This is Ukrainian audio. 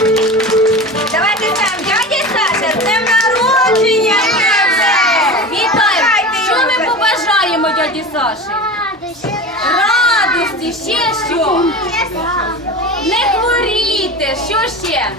Давайте там дядя Саша, з днем народження! Вітаю! Що ми побажаємо дяді Саші? Радості, ще що? Не хворійте, що ще?